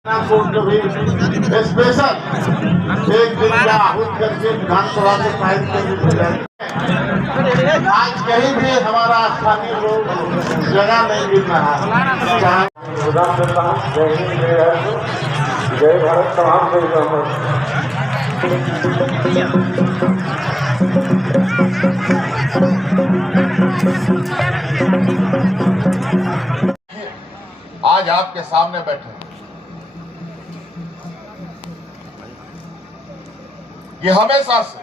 Special एक दिन का आहूत करके विधानसभा से पारित कर आज कहीं भी हमारा स्थानीय लोग जगह नहीं मिल रहा है। जय भारत तमाम आज आपके सामने बैठे ये हमेशा से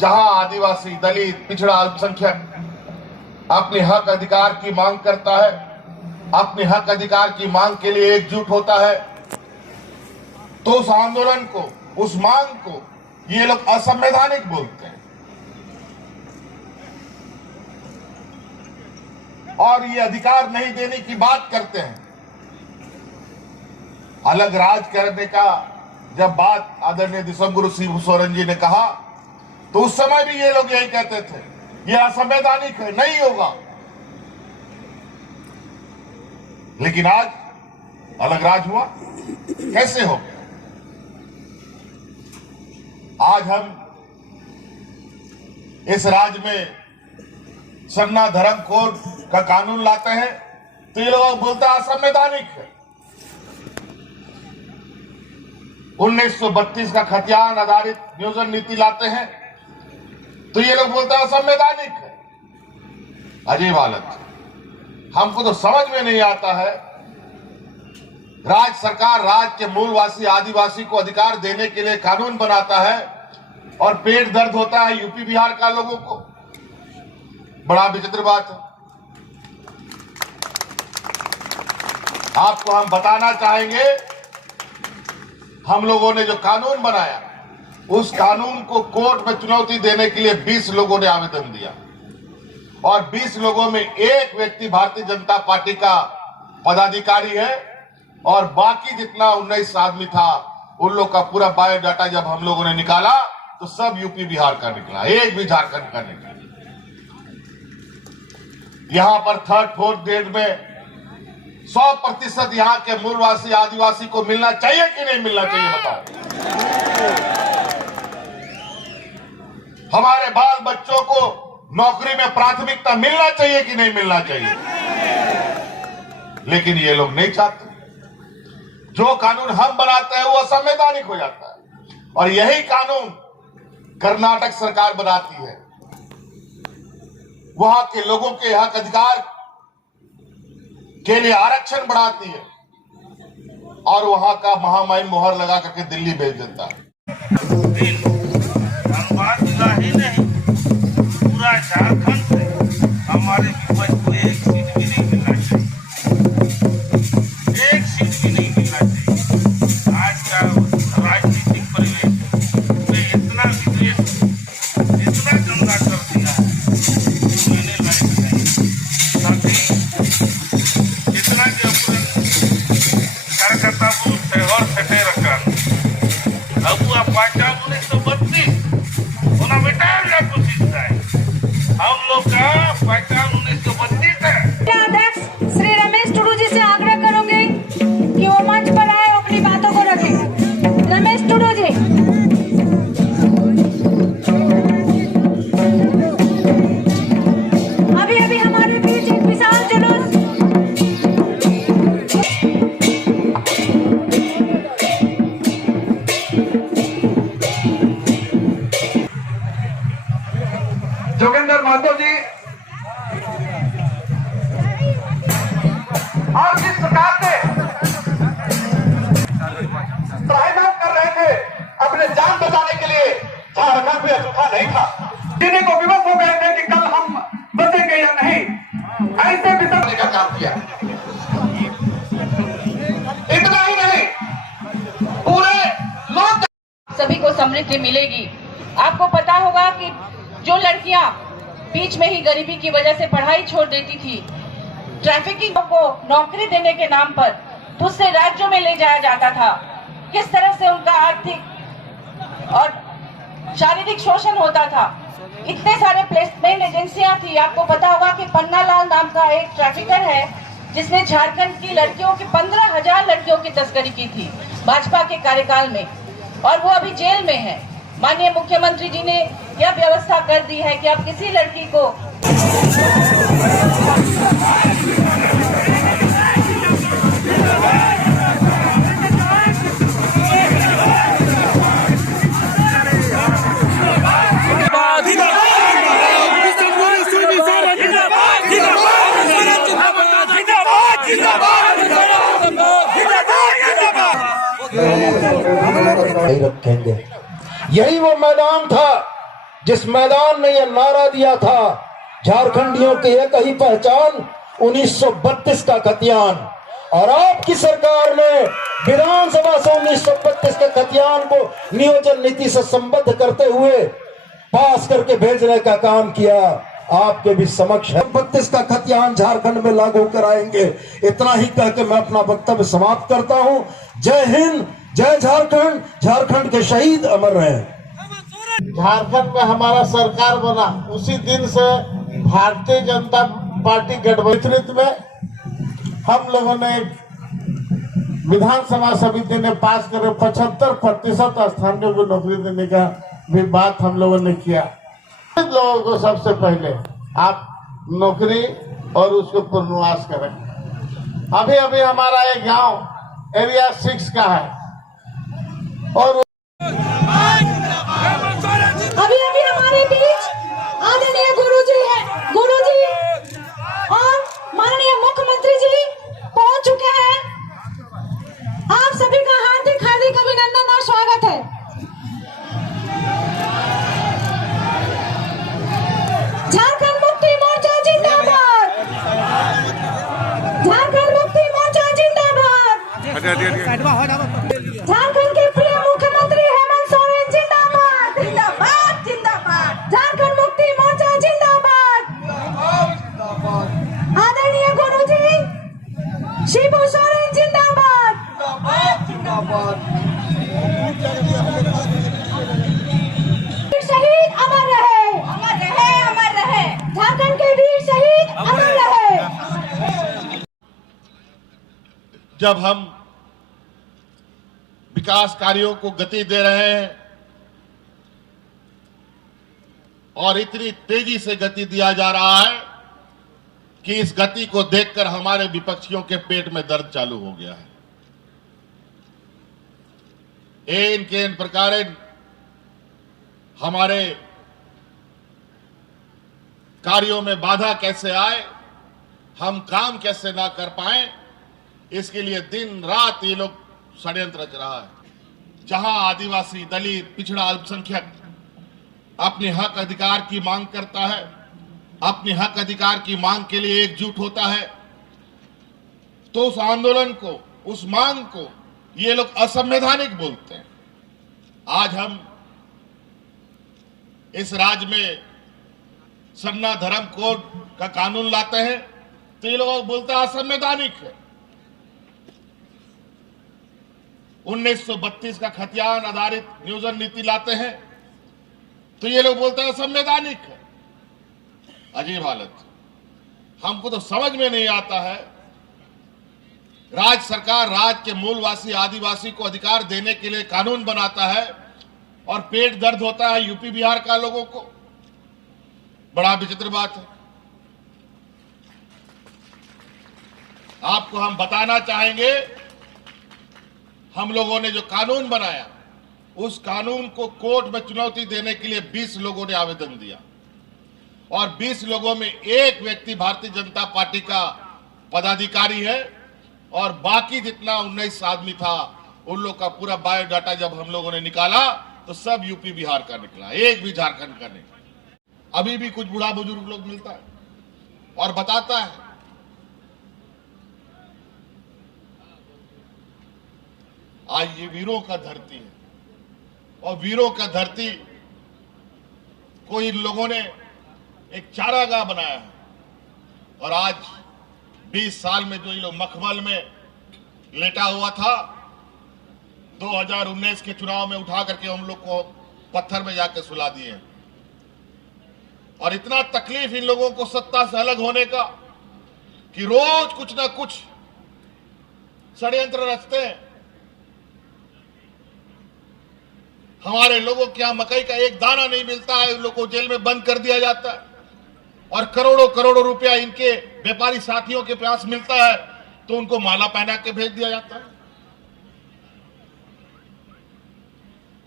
जहां आदिवासी, दलित, पिछड़ा, अल्पसंख्यक अपने हक अधिकार की मांग करता है, अपने हक अधिकार की मांग के लिए एकजुट होता है, तो उस आंदोलन को, उस मांग को ये लोग असंवैधानिक बोलते हैं और ये अधिकार नहीं देने की बात करते हैं। अलग राज करने का जब बात आदरणीय दिसंगुरु शिबू सोरेन जी ने कहा तो उस समय भी ये लोग यही कहते थे ये असंवैधानिक है, नहीं होगा। लेकिन आज अलग राज हुआ, कैसे हो गया? आज हम इस राज्य में सरना धर्म कोड का कानून लाते हैं तो ये लोग बोलते हैं असंवैधानिक है। 1932 का खतियान आधारित नियोजन नीति लाते हैं तो ये लोग बोलते हैं असंवैधानिक है। अजीब हालत, हमको तो समझ में नहीं आता है। राज्य सरकार राज्य के मूलवासी आदिवासी को अधिकार देने के लिए कानून बनाता है और पेट दर्द होता है यूपी बिहार का लोगों को। बड़ा विचित्र बात है। आपको हम बताना चाहेंगे, हम लोगों ने जो कानून बनाया उस कानून को कोर्ट में चुनौती देने के लिए 20 लोगों ने आवेदन दिया और 20 लोगों में एक व्यक्ति भारतीय जनता पार्टी का पदाधिकारी है और बाकी जितना 19 आदमी था उन लोग का पूरा बायोडाटा जब हम लोगों ने निकाला तो सब यूपी बिहार का निकला, एक भी झारखंड का निकला। यहां पर थर्ड फोर्थ ग्रेड में 100% यहाँ के मूलवासी आदिवासी को मिलना चाहिए कि नहीं मिलना चाहिए, बताओ। हमारे बाल बच्चों को नौकरी में प्राथमिकता मिलना चाहिए कि नहीं मिलना चाहिए। लेकिन ये लोग नहीं चाहते। जो कानून हम बनाते हैं वो असंवैधानिक हो जाता है और यही कानून कर्नाटक सरकार बनाती है। वहां के लोगों के हक अधिकार के लिए आरक्षण बढ़ाती है और वहां का महामहिम मोहर लगा करके दिल्ली भेज देता है। धनबाद जिला ही नहीं, पूरा झारखंड से हमारे विपक्ष को एक सीट भी नहीं मिलना चाहिए, एक सीट भी नहीं मिलना चाहिए। आज का राजनीतिक परिवेश में इतना विद्वेष, इतना गंदा कर दिया है, मैंने लाइक नहीं। साथ ही जितना जो करकता बोलते और फटे रखा अब वो पाचा 1932 होना बेटार या कोशिश है। हम लोग का पहचान 1932 है। अध्यक्ष श्री रमेश टुडू जी से आग्रह करूंगी कि वो मंच पर आए और अपनी बातों को रखें। रमेश टुडू जी। अभी अभी हमारे बीच एक विशाल जुलूस जोगेंद्र महतो जी और जिस सरकार ने त्राहिमाम कर रहे थे अपने जान बचाने के लिए, झारखंड में अजूठा नहीं था। जिन्हें को विवश हो गए थे कि कल हम बचेंगे या नहीं, ऐसे विसर्जन का काम किया। इतना ही नहीं, पूरे लोग सभी को समृद्धि मिलेगी। आपको पता होगा कि जो लड़कियां बीच में ही गरीबी की वजह से पढ़ाई छोड़ देती थी, ट्रैफिकिंग को नौकरी देने के नाम पर दूसरे राज्यों में ले जाया जाता था, किस तरह से उनका आर्थिक और शारीरिक शोषण होता था। इतने सारे प्लेसमेंट एजेंसियां थी। आपको पता होगा कि पन्ना लाल नाम का एक ट्रैफिकर है जिसने झारखंड की लड़कियों की 15,000 लड़कियों की तस्करी की थी भाजपा के कार्यकाल में, और वो अभी जेल में है। माननीय मुख्यमंत्री जी ने यह व्यवस्था कर दी है कि आप किसी लड़की को रखेंगे। यही वो मैदान था जिस मैदान में यह नारा दिया था, झारखंडियों की एक ही पहचान, 1932 का खतियान। और आपकी सरकार ने विधानसभा से 1932 के खतियान को नियोजन नीति से संबद्ध करते हुए पास करके भेजने का काम किया। आपके भी समक्ष है 32 का खतियान झारखंड में लागू कराएंगे। इतना ही कहकर मैं अपना वक्तव्य समाप्त करता हूं। जय हिंद, जय झारखंड, झारखंड के शहीद अमर रहे। झारखंड में हमारा सरकार बना उसी दिन से भारतीय जनता पार्टी गठबंधन में हम लोगों ने विधानसभा समिति ने पास करे 75% स्थानीय को नौकरी देने का भी बात हम लोगों ने किया। लोगों को सबसे पहले आप नौकरी और उसको पुनर्वास करें। अभी अभी हमारा एक गांव एरिया 6 का है और अभी अभी हमारे बीच आदरणीय गुरुजी है, गुरुजी और माननीय मुख्यमंत्री जी पहुंच चुके हैं। आप सभी का हार्दिक हार्दिक अभिनंदन और स्वागत है। झारखंड मुक्ति मोर्चा जिंदाबाद, झारखंड मुक्ति मोर्चा जिंदाबाद, झारखंड के प्रिय मुख्यमंत्री हेमंत सोरेन जिंदाबाद, जिंदाबाद जिंदाबाद, झारखंड मुक्ति मोर्चा जिंदाबाद, आदरणीय गुरुजी शिबू सोरेन जिंदाबाद, वीर शहीद अमर रहे, अमर रहे, अमर रहे, झारखंड के वीर शहीद अमर रहे। जब हम विकास कार्यों को गति दे रहे हैं और इतनी तेजी से गति दिया जा रहा है कि इस गति को देखकर हमारे विपक्षियों के पेट में दर्द चालू हो गया है। एन के इन प्रकार हमारे कार्यों में बाधा कैसे आए, हम काम कैसे ना कर पाए, इसके लिए दिन रात ये लोग षड्यंत्र रच रहा है। जहां आदिवासी, दलित, पिछड़ा, अल्पसंख्यक अपने हक अधिकार की मांग करता है, अपने हक अधिकार की मांग के लिए एकजुट होता है, तो उस आंदोलन को, उस मांग को ये लोग असंवैधानिक बोलते हैं। आज हम इस राज्य में सरना धर्म कोड का कानून लाते हैं तो ये लोग बोलते हैं असंवैधानिक है। 1932 का खतियान आधारित नियोजन नीति लाते हैं तो ये लोग बोलते हैं असंवैधानिक है। अजीब हालत। हमको तो समझ में नहीं आता है, राज्य सरकार राज्य के मूलवासी आदिवासी को अधिकार देने के लिए कानून बनाता है और पेट दर्द होता है यूपी बिहार का लोगों को। बड़ा विचित्र बात है। आपको हम बताना चाहेंगे, हम लोगों ने जो कानून बनाया उस कानून को कोर्ट में चुनौती देने के लिए 20 लोगों ने आवेदन दिया और 20 लोगों में एक व्यक्ति भारतीय जनता पार्टी का पदाधिकारी है और बाकी जितना 19 आदमी था उन लोग का पूरा बायोडाटा जब हम लोगों ने निकाला तो सब यूपी बिहार का निकला, एक भी झारखंड का नहीं। अभी भी कुछ बूढ़ा बुजुर्ग लोग मिलता है और बताता है आज ये वीरों का धरती है और वीरों का धरती को इन लोगों ने एक चारागाह बनाया है और आज 20 साल में जो ये लोग मखमल में लेटा हुआ था, 2019 के चुनाव में उठा करके हम लोग को पत्थर में जाके सुला दिए और इतना तकलीफ इन लोगों को सत्ता से अलग होने का, कि रोज कुछ ना कुछ षड्यंत्र रचते हैं। हमारे लोगों के यहां मकई का एक दाना नहीं मिलता है, उन लोगों को जेल में बंद कर दिया जाता है और करोड़ों करोड़ों रुपया इनके व्यापारी साथियों के पास मिलता है तो उनको माला पहना के भेज दिया जाता है।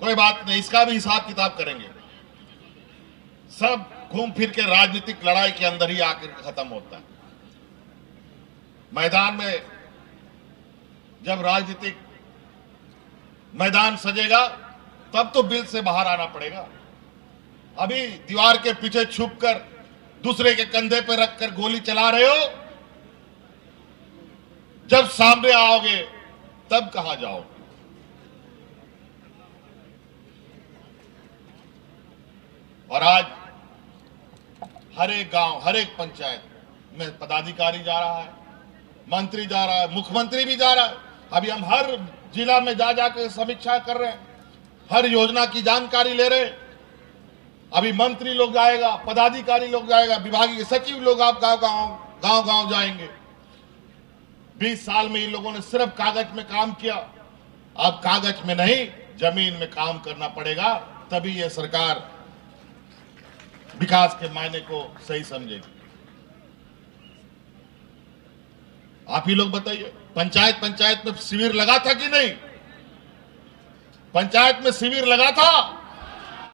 कोई बात नहीं, इसका भी हिसाब किताब करेंगे। सब घूम फिर के राजनीतिक लड़ाई के अंदर ही आकर खत्म होता है। मैदान में जब राजनीतिक मैदान सजेगा तब तो बिल से बाहर आना पड़ेगा। अभी दीवार के पीछे छुपकर दूसरे के कंधे पर रखकर गोली चला रहे हो, जब सामने आओगे तब कहां जाओगे। और आज हर एक गांव, हर एक पंचायत में पदाधिकारी जा रहा है, मंत्री जा रहा है, मुख्यमंत्री भी जा रहा है। अभी हम हर जिला में जा जाकर समीक्षा कर रहे हैं, हर योजना की जानकारी ले रहे हैं। अभी मंत्री लोग जाएगा, पदाधिकारी लोग जाएगा, विभागीय सचिव लोग आप गांव जाएंगे। 20 साल में इन लोगों ने सिर्फ कागज में काम किया, अब कागज में नहीं जमीन में काम करना पड़ेगा, तभी यह सरकार विकास के मायने को सही समझेगी। आप ही लोग बताइए, पंचायत में शिविर लगा था कि नहीं? पंचायत में शिविर लगा था?